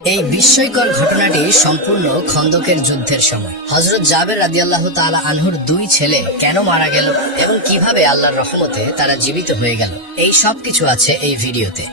এই বিস্ময়কর ঘটনাটি সম্পূর্ণ খন্দকের যুদ্ধের সময় হযরত জাবের রাদিয়াল্লাহু তাআলা আনহুর দুই ছেলে কেন মারা গেল এবং কিভাবে আল্লাহর রহমতে তারা জীবিত হয়ে গেল, এই সব কিছু আছে এই ভিডিওতে।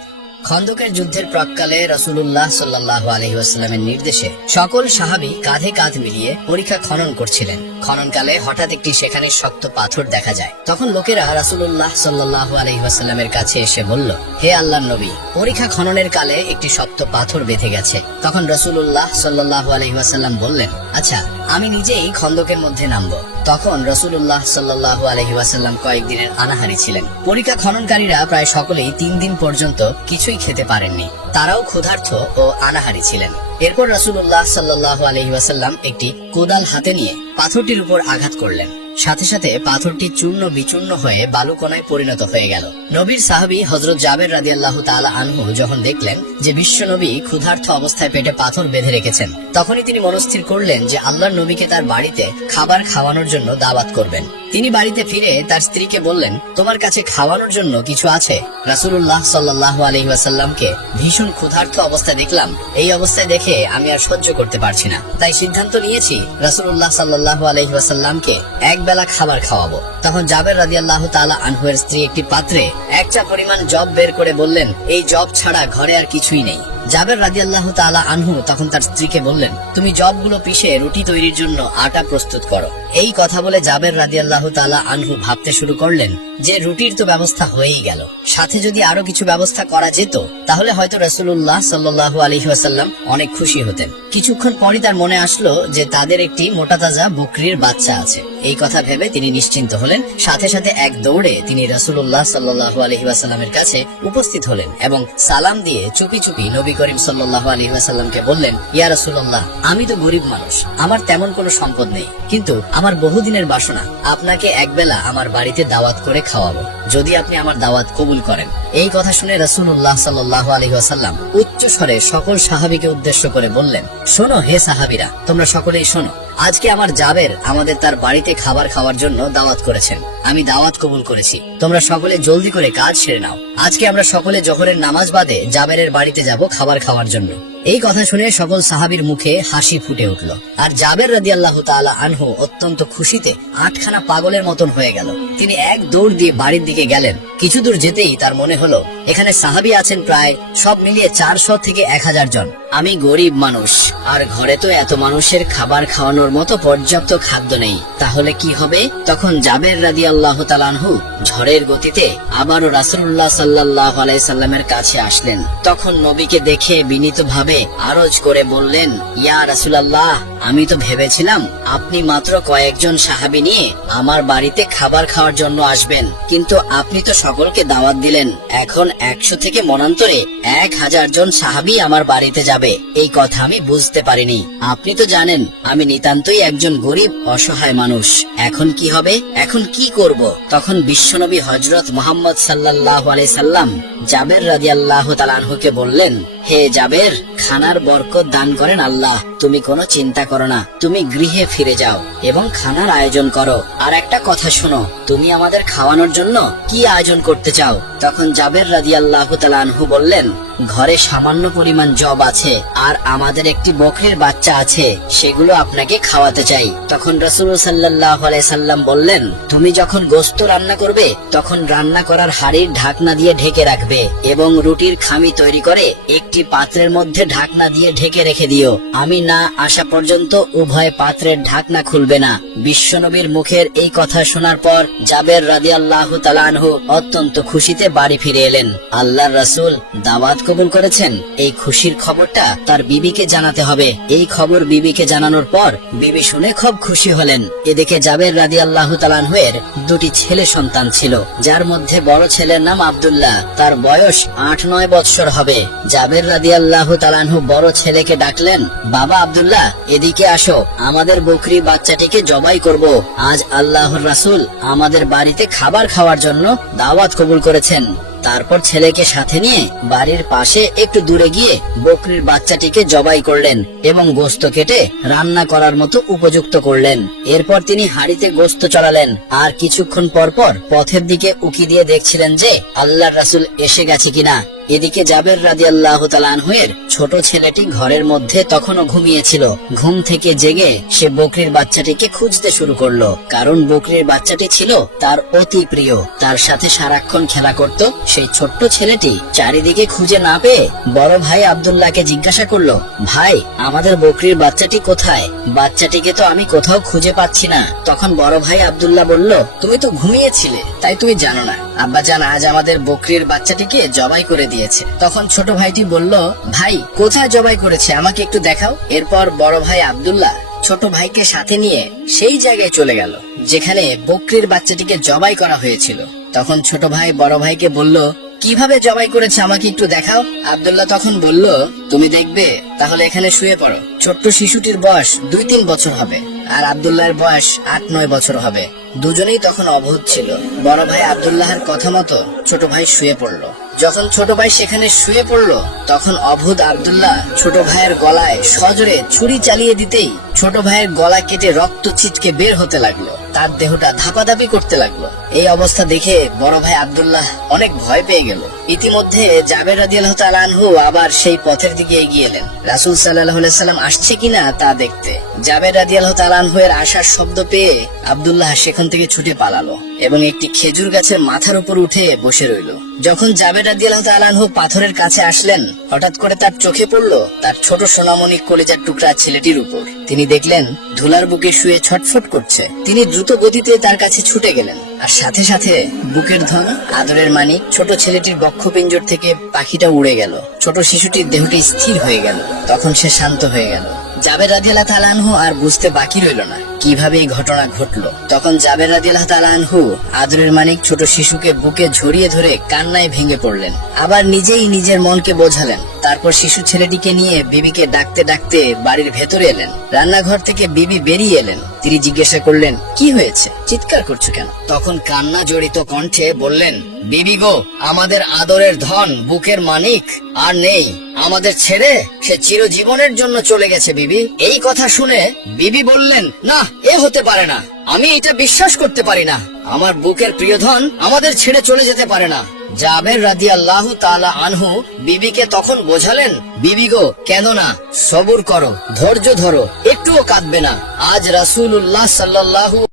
খন্দকের যুদ্ধের প্রাক্কালে রাসূলুল্লাহ সাল্লাল্লাহু আলাইহি ওয়াসাল্লামের নির্দেশে সকল সাহাবী কাঁধে কাঁধ মিলিয়ে পরীক্ষা খনন করছিলেন। খননকালে হঠাৎ একটি সেখানে শক্ত পাথর দেখা যায়। তখন লোকেরা রাসূলুল্লাহ সাল্লাল্লাহু আলাইহি ওয়াসাল্লামের কাছে এসে বলল, হে আল্লাহর নবী, পরীক্ষা খননের কালে একটি শক্ত পাথর বেঁধে গেছে। তখন রাসূলুল্লাহ সাল্লাল্লাহু আলাইহি ওয়াসাল্লাম বললেন, আচ্ছা, আমি নিজেই খন্দকের মধ্যে নামবো। তখন রাসূলুল্লাহ সাল্লাল্লাহু আলাইহি ওয়াসাল্লাম কয়েকদিনের আনাহারি ছিলেন। পরীক্ষা খননকারীরা প্রায় সকলেই 3 দিন পর্যন্ত কিছুই খেতে পারেননি। তারাও ক্ষুধার্ত ও আনাহারি ছিলেন। এরপর রাসূলুল্লাহ সাল্লাল্লাহু আলাইহি ওয়াসাল্লাম একটি কোদাল হাতে নিয়ে পাথরটির উপর আঘাত করলেন। সাথে সাথে পাথরটি চূর্ণ বিচূর্ণ হয়ে বালুকণায় পরিণত হয়ে গেল। নবীর সাহাবী হযরত জাবের রাদিয়াল্লাহু তাআলা আনহু যখন দেখলেন যে বিশ্বনবী ক্ষুধার্ত অবস্থায় পেটে পাথর বেঁধে রেখেছেন, তখনই তিনি মনস্থির করলেন যে আল্লাহর নবীকে তার বাড়িতে খাবার খাওয়ানোর জন্য দাওয়াত করবেন। তিনি বাড়িতে ফিরে তার স্ত্রীকে বললেন, তোমার কাছে খাওয়ানোর জন্য কিছু আছে? রাসূলুল্লাহ সাল্লাল্লাহু আলাইহি ওয়াসাল্লামকে ভীষণ ক্ষুধার্ত অবস্থায় দেখলাম। এই অবস্থায় দেখে আমি আর সহ্য করতে পারছি না, তাই সিদ্ধান্ত নিয়েছি রাসূলুল্লাহ সাল্লাল্লাহু আলাইহি ওয়াসাল্লামকে এক বেলা খাবার খাওয়াবো। তখন জাবের রাদিয়াল্লাহু তাআলা আনহুর স্ত্রী একটি পাত্রে 1 চা পরিমাণ জব বের করে বললেন, এই জব ছাড়া ঘরে আর কিছুই নেই। জাবের রাদিয়াল্লাহু তাআলা আনহু তখন তার স্ত্রীকে বললেন, তুমি জবগুলো পিষে রুটি তৈরির জন্য আটা প্রস্তুত করো। এই কথা বলে জাবের রাদিয়াল্লাহু তাআলা আনহু ভাবতে শুরু করলেন যে রুটির তো ব্যবস্থা হয়েই গেল, সাথে যদি আরো কিছু ব্যবস্থা করা যেত তাহলে হয়তো রাসূলুল্লাহ সাল্লাল্লাহু আলাইহি ওয়াসাল্লাম অনেক খুশি হতেন। কিছুক্ষণ পরই তার মনে আসলো যে তাদের একটি মোটাতাজা বকরির বাচ্চা আছে। এই কথা ভেবে তিনি নিশ্চিন্ত হলেন। সাথে সাথে এক দৌড়ে তিনি রাসূলুল্লাহ সাল্লাল্লাহু আলাইহি ওয়াসাল্লামের কাছে উপস্থিত হলেন এবং সালাম দিয়ে চুপি চুপি নবী করিম সাল্লাল্লাহু আলাইহি ওয়াসাল্লামকে বললেন, ইয়া রাসূলুল্লাহ, আমি তো গরিব মানুষ, আমার তেমন কোনো সম্পদ নেই, কিন্তু আমার বহুদিনের বাসনা আপনাকে একবেলা আমার বাড়িতে দাওয়াত করে খাওয়াবো, যদি আপনি আমার দাওয়াত কবুল করেন। এই কথা শুনে রাসূলুল্লাহ সাল্লাল্লাহু আলাইহি ওয়াসাল্লাম উচ্চ স্বরে সকল সাহাবীকে উদ্দেশ্য করে বললেন, শোনো হে সাহাবীরা, তোমরা সকলেই শোনো। আজকে আমার জাবের আমাদের তার বাড়িতে খাবার খাওয়ার জন্য দাওয়াত করেছেন। আমি দাওয়াত কবুল করেছি। তোমরা সকলে জলদি করে কাজ সেরে নাও। আজকে আমরা সকলে জোহরের নামাজ বাদে জাবেরের বাড়িতে যাব খাবার খাওয়ার জন্য। এই কথা শুনে সকল সাহাবীর মুখে হাসি ফুটে উঠল। আর জাবের রাদিয়াল্লাহু তাআলা আনহু অত্যন্ত খুশিতে 8খানা পাগলের মতন হয়ে গেল। তিনি এক দৌড় দিয়ে বাড়ির দিকে গেলেন। কিছু দূর যেতেই তার মনে হলো এখানে সাহাবী আছেন প্রায় সব মিলিয়ে 400 থেকে 1000 জন। আমি গরিব মানুষ, আর ঘরে তো এত মানুষের খাবার খাওয়ানোর মতো পর্যাপ্ত খাদ্য নেই, তাহলে কি হবে? তখন জাবের রাদিয়াল্লাহু তাআলা আনহু ঝড়ের গতিতে আবারও রাসূলুল্লাহ সাল্লাল্লাহু আলাইহি সাল্লামের কাছে আসলেন। তখন নবীকে দেখে বিনীতভাবে আরজ করে বললেন, ইয়া রাসূলুল্লাহ, আমি তো ভেবেছিলাম আপনি মাত্র কয়েকজন সাহাবী নিয়ে আমার বাড়িতে খাবার খাওয়ার জন্য আসবেন, কিন্তু আপনি তো সকলকে দাওয়াত দিলেন। এখন 100 থেকে মনান্তরে 1000 জন সাহাবী আমার বাড়িতে যাবে, এই কথা আমি বুঝতে পারিনি। আপনি তো জানেন আমি নিতান্তই একজন গরিব অসহায় মানুষ। এখন কি হবে? এখন কি করব? তখন বিশ্বনবী হযরত মুহাম্মদ সাল্লাল্লাহু আলাইহি সাল্লাম জাবের রাদিয়াল্লাহু তাআলা আনহুকে বললেন, হে জাবের, খানার বরকত দান করেন আল্লাহ, তুমি কোনো চিন্তা করো না, তুমি গৃহে ফিরে যাও এবং খানার আয়োজন করো। আর একটা কথা শোনো, তুমি আমাদের খাওয়ানোর জন্য কি আয়োজন করতে চাও? তখন জাবের রাদিয়াল্লাহু তাআলা আনহু বললেন, ঘরে সামান্য পরিমাণ জব আছে আর আমাদের একটি বকরির বাচ্চা আছে, সেগুলো আপনাকে খাওয়াতে চাই। তখন রাসূল সাল্লাল্লাহু আলাইহি সাল্লাম বললেন, তুমি যখন গোশত রান্না করবে তখন রান্না করার হাড়ির ঢাকনা দিয়ে ঢেকে রাখবে এবং রুটির খামি তৈরি করে একটি পাত্রের মধ্যে ঢাকনা দিয়ে ঢেকে রেখে দিও। আমি না আসা পর্যন্ত উভয় পাত্রের ঢাকনা খুলবে না। বিশ্বনবীর মুখের এই কথা শোনার পর জাবের রাদিয়াল্লাহু তাআলা আনহু অত্যন্ত খুশিতে বাড়ি ফিরে এলেন। আল্লাহর রাসূল দাওয়াত কবুল করেছেন, এই খুশির খবরটা তার বিবিকে জানাতে হবে। এই খবর বিবিকে জানানোর পর বিবি শুনে খুব খুশি হলেন। এদিকে জাবের রাদিয়াল্লাহু তাআলা আনহুর 2টি ছেলে সন্তান ছিল, যার মধ্যে বড় ছেলের নাম আব্দুল্লাহ, তার বয়স 8-9 বৎসর হবে। জাবের রাদিয়াল্লাহু তাআলা আনহু বড় ছেলেকে ডাকলেন, বাবা আব্দুল্লাহ, এদিকে আসো, আমাদের বকরি বাচ্চাটিকে জবাই করব। আজ আল্লাহর রাসূল আমাদের বাড়িতে খাবার খাওয়ার জন্য দাওয়াত কবুল করেছেন। তারপর ছেলেকে সাথে নিয়ে বাড়ির পাশে একটু দূরে গিয়ে বকরির বাচ্চাটিকে জবাই করলেন এবং গোশত কেটে রান্না করার মতো উপযুক্ত করলেন। এরপর তিনি হাঁড়িতে গোশত চড়ালেন আর কিছুক্ষণ পর পর পথের দিকে উকি দিয়ে দেখছিলেন যে আল্লাহর রাসূল এসে গেছে কিনা। এদিকে জাবের রাদিয়াল্লাহু তাআলা আনহুর ছোট ছেলেটি ঘরের মধ্যে তখনও ঘুমিয়েছিল। ঘুম থেকে জেগে সে বকরির বাচ্চাটিকে খুঁজতে শুরু করলো, কারণ বকরির বাচ্চাটি ছিল তার অতি প্রিয়। তার সাথে সারাক্ষণ খেলা করত। সেই ছোট্ট ছেলেটি চারিদিকে খুঁজে না পেয়ে বড় ভাই আব্দুল্লাহকে জিজ্ঞাসা করলো, ভাই, আমাদের বকরির বাচ্চাটি কোথায়? বাচ্চাটিকে তো আমি কোথাও খুঁজে পাচ্ছি না। তখন বড় ভাই আব্দুল্লাহ বলল, তুমি তো ঘুমিয়েছিলে, তাই তুমি জানো না। আব্বাজান আজ আমাদের বকরির বাচ্চাটিকে জবাই করে দিয়েছে। তখন ছোট ভাইটি বলল, ভাই, কোথায় জবাই করেছে, আমাকে একটু দেখাও। এরপর বড় ভাই আব্দুল্লাহ ছোট ভাইকে সাথে নিয়ে সেই জায়গায় চলে গেল যেখানে বকরির বাচ্চাটিকে জবাই করা হয়েছিল। তখন ছোট ভাই বড় ভাইকে বলল, কিভাবে জবাই করেছে আমাকে একটু দেখাও। আব্দুল্লাহ তখন বলল, তুমি দেখবে, তাহলে এখানে শুয়ে পড়ো। ছোট্ট শিশুটির বয়স 2-3 বছর হবে আর আব্দুল্লাহর বয়স 8-9 বছর হবে। দুজনেই তখন অবুঝ ছিল। বড় ভাই আব্দুল্লাহর কথা মতো ছোট ভাই শুয়ে পড়ল। যখন ছোট ভাই সেখানে শুয়ে পড়ল, তখন অবুঝ আব্দুল্লাহ ছোট ভাইয়ের গলায় সজোরে ছুরি চালিয়ে দিতেই ছোট ভাইয়ের গলা কেটে রক্ত ছিটকে বের হতে লাগলো। তার দেহটা ধাপাধাপি করতে লাগলো। এই অবস্থা দেখে বড় ভাই আব্দুল্লাহ অনেক ভয় পেয়ে গেল। ইতিমধ্যে জাবের রাদিয়াল্লাহু তাআলা আনহু আবার সেই পথের দিকে এগিয়ে এলেন রাসূল সাল্লাল্লাহু আলাইহি সাল্লাম আসছে কিনা তা দেখতে। জাবের রাদিয়াল্লাহু তাআলা আনহু এর আসার শব্দ পেয়ে আব্দুল্লাহ সেখান থেকে ছুটে পালালো এবং একটি খেজুর গাছের মাথার উপর উঠে বসে রইল। যখন জাবের রাদিয়াল্লাহু তাআলা আনহু পাথরের কাছে আসলেন, হঠাৎ করে তার চোখে পড়ল তার ছোট সোনামণি কলিজার টুকরা ছেলেটির উপর। তিনি দেখলেন ধুলার বুকে শুয়ে ছটফট করছে। তিনি দ্রুত গতিতে তার কাছে ছুটে গেলেন আর সাথে সাথে বুকের ধন, আদরের মানিক, ছোট ছেলেটির বক্ষপিঞ্জর থেকে পাখিটা উড়ে গেল। ছোট শিশুটির দেহটি স্থির হয়ে গেল। তখন সে শান্ত হয়ে গেল। জাবের রাদিয়াল্লাহু তাআলা আনহু আর বুঝতে বাকি রইল না কিভাবে এই ঘটনা ঘটলো। তখন জাবের রাদিয়াল্লাহু তাআলা আনহু আদরের মানিক ছোট শিশুকে বুকে জড়িয়ে ধরে কান্নায় ভেঙে পড়লেন। আবার নিজেই নিজের মনকে বোঝালেন। তারপর শিশু ছেলেটিকে নিয়ে বিবিকে ডাকতে ডাকতে বাড়ির ভেতরে এলেন। রান্নাঘর থেকে বিবি বেরিয়ে এলেন। তিনি জিজ্ঞাসা করলেন, কি হয়েছে, চিৎকার করছো কেন? তখন কান্না জড়িত কণ্ঠে বললেন, বিবি গো, আমাদের আদরের ধন, বুকের মানিক আর নেই। আমাদের ছেড়ে সে চিরজীবনের জন্য চলে গেছে বিবি। এই কথা শুনে বিবি বললেন, না, এ হতে পারে না। আমি এটা বিশ্বাস করতে পারি না। আমার বুকের প্রিয় ধন আমাদের ছেড়ে চলে যেতে পারে না। জাবের রাদিয়াল্লাহু তাআলা আনহু বিবিকে তখন বোঝালেন, বিবি গো, কেঁদো না, সবুর করো, ধৈর্য ধরো, একটুও কাঁদবে না। আজ রাসূলুল্লাহ সাল্লাল্লাহু